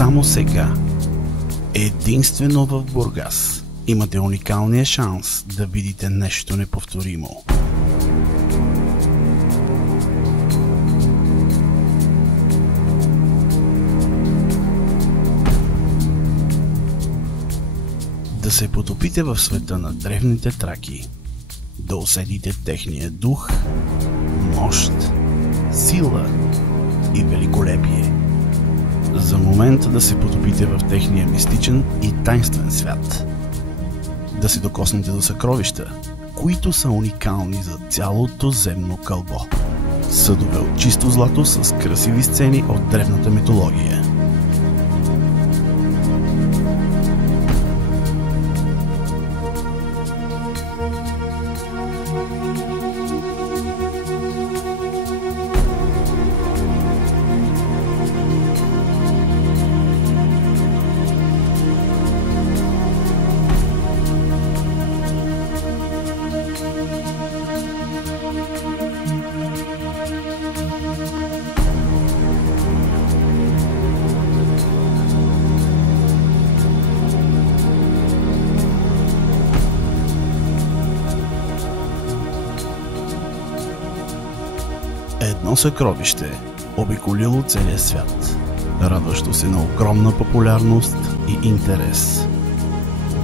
Само сега, единствено в Бургас, имате уникалния шанс да видите нещо неповторимо. Да се потопите в света на древните траки, да усетите техния дух, мощ, сила и великолепие. За момент да се потопите в техния мистичен и тайнствен свят. Да се докоснете до съкровища, които са уникални за цялото земно кълбо. Съдове от чисто злато с красиви сцени от древната митология. Едно съкровище, обиколило целия свят, радващо се на огромна популярност и интерес.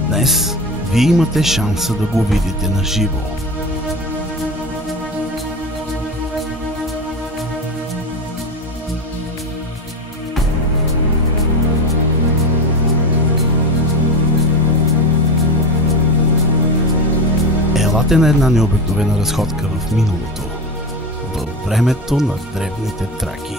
Днес вие имате шанса да го видите на живо. Елате на една необикновена разходка в миналото, във времето на древните траки.